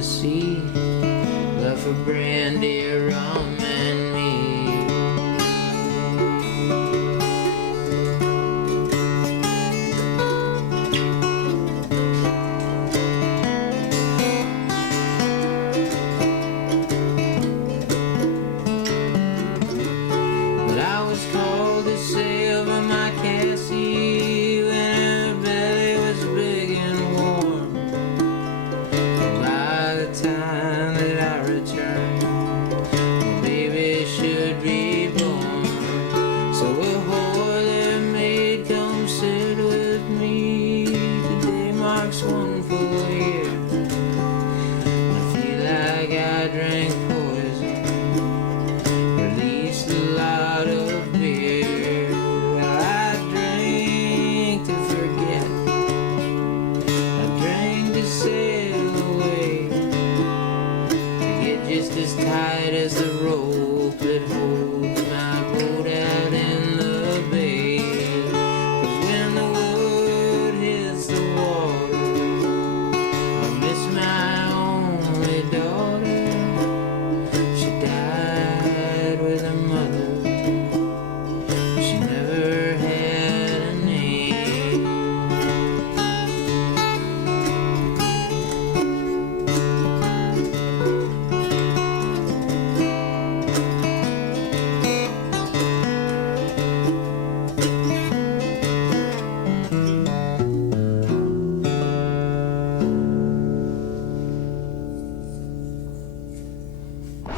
the sea, love for brandy, rum, and me. But I was called to sail by my Cassie when her belly was big and warm. By the time that I returned, my baby should be born. So a whore that maid come sit with me. Today marks one full year. I feel like I drank poison, released a lot of beer. I drank to forget, I drank to sail away, to get just as tight as the rope that holds my boat out in the bay. 'Cause when the wood hits the water, I miss my only daughter. She died with her mother. She never had a name.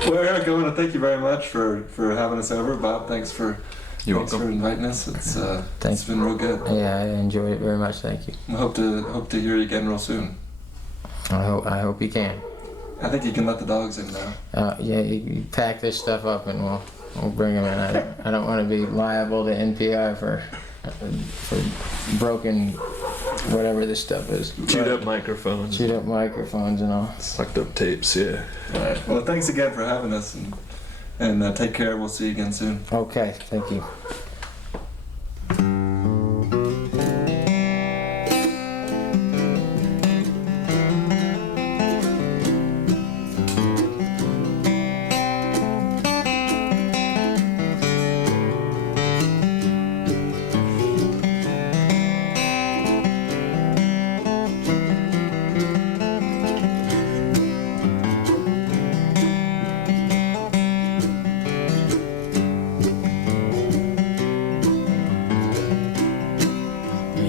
Well, Eric, I want to thank you very much for having us over. Bob, thanks for inviting us. It's been real good. Yeah, I enjoyed it very much. Thank you. I hope to hear you again real soon. I hope you can. I think you can let the dogs in now. Yeah, you pack this stuff up and we'll bring them in. I don't want to be liable to NPR for broken whatever this stuff is. Chewed up microphones. Chewed up microphones and all. Sucked up tapes, yeah. All right. Well, thanks again for having us, and take care. We'll see you again soon. Okay, thank you.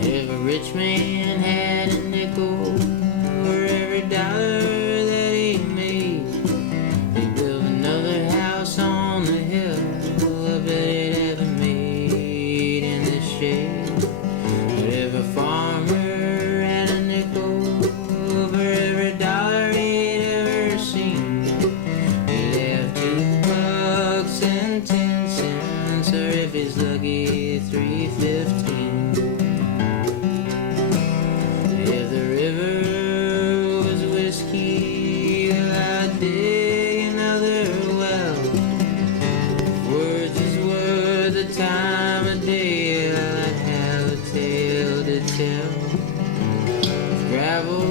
If a rich man had a nickel for every dollar that he made, he'd build another house on the hill. I bet he'd have it made in the shade. But if a farmer had a nickel for every dollar he'd ever seen, he'd have $2.10, or if he's lucky, $3.15. If the river was whiskey, well, I'd dig another well. If words is worth the time of day, well, I'd have a tale to tell. If gravel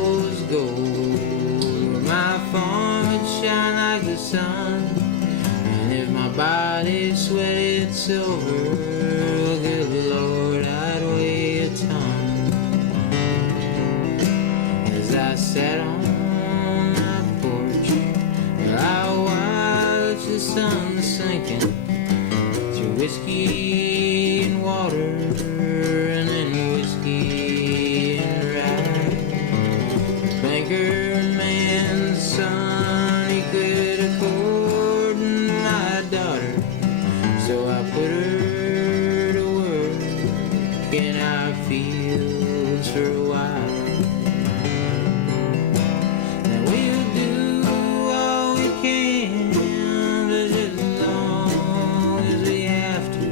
was gold, my farm would shine like the sun. And if my body sweated silver, well, good Lord, I'd weigh a ton. As I sat on my porch, well, I watched the sun sinking through whiskey and water, and then whiskey and rye. The banker man's son, he could afford my daughter, so I put her to work in our fields for a while. And we'll do all we can, but as long as we have to,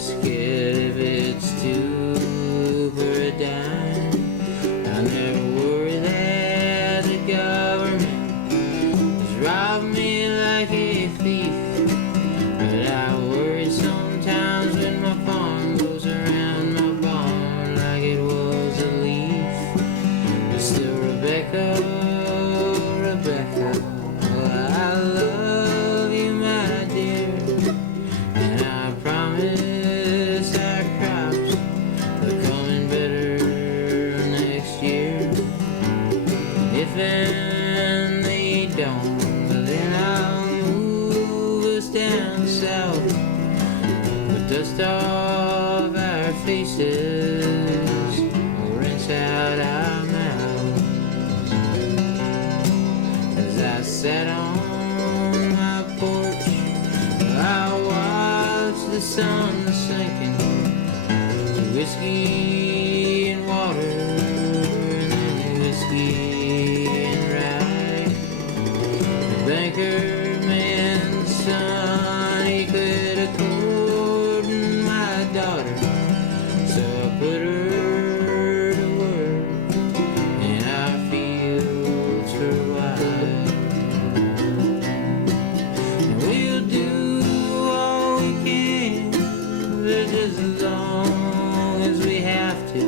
biscuit if it's 2 for a dime. I never worry that the government has robbed me like a thief, but I worry sometimes when my farm goes around my barn like it was a leaf. But still, Rebecca, Rebecca, I love you, my dear, and I promise our crops are coming better next year. If and they don't, then I'll move us down south, we'll dust off our faces, we'll rinse out our mouths. As I sat on my porch, I watched the sun sinking to whiskey and water, and then whiskey and rye. The banker man's son, he could afford my daughter, so I put her to work in our fields for a while. And we'll do all we can, just as long as we have to.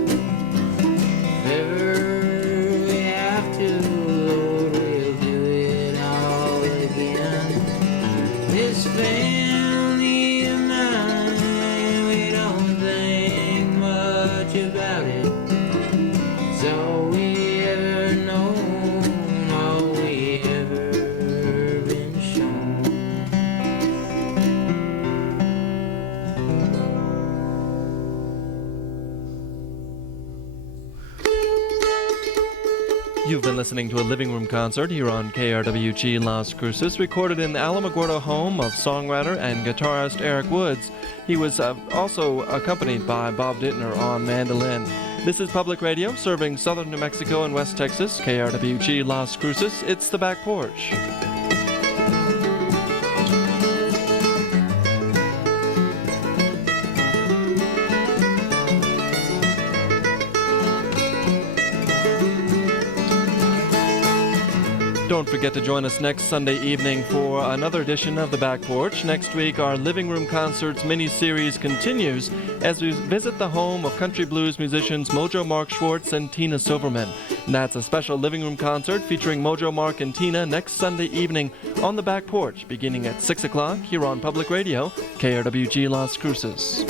If ever we have to, Lord, we'll do it all again. This family of mine, we don't think much about it. It's all we ever known, all we ever been shown. You've been listening to a living room concert here on KRWG Las Cruces, recorded in the Alamogordo home of songwriter and guitarist Eric Woods. He was also accompanied by Bob Deitner on mandolin. This is Public Radio, serving southern New Mexico and West Texas, KRWG Las Cruces. It's The Back Porch. Don't forget to join us next Sunday evening for another edition of The Back Porch. Next week, our Living Room Concerts mini-series continues as we visit the home of country blues musicians Mojo Mark Schwartz and Tina Silverman. And that's a special living room concert featuring Mojo Mark and Tina next Sunday evening on The Back Porch, beginning at 6 o'clock here on Public Radio, KRWG Las Cruces.